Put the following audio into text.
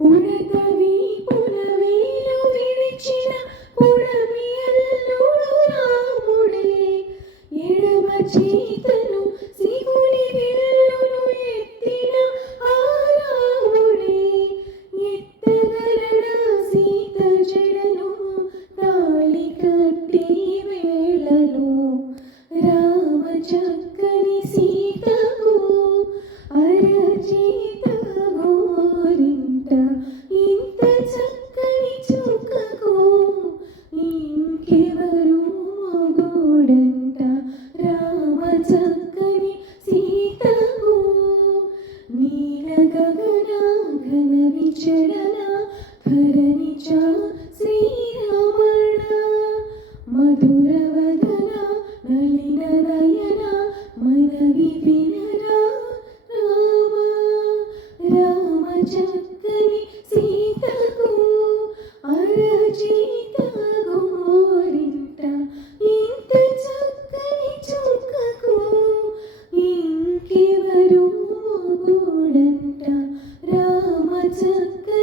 ఉడతవి పునవేలు విడిచిన పుడమి అల్లుడు రాముడే ఎడమ చేతను శివుని విల్లును ఎత్తిన ఆ రాముడే ఎత్తగలడా సీత జడను తాళి కట్టి వేళలో రామ చక్కని సీతకు అరచేత గోరింట ఇంత చక్కని చుక్కకు ఇంకెవరు మొగుడంట రామ చక్కని సీతకు నీల గగన ఘన విచరణ భరణిచ శ్రీరమణ మధుర వదన నలిన నయన మనవి వినరా రామ రామ చక్కని సీతకు అరచేత గోరింట ఇంత చక్కని చుక్కకు ఇంకెవరు మొగుడంట రామ చక్కని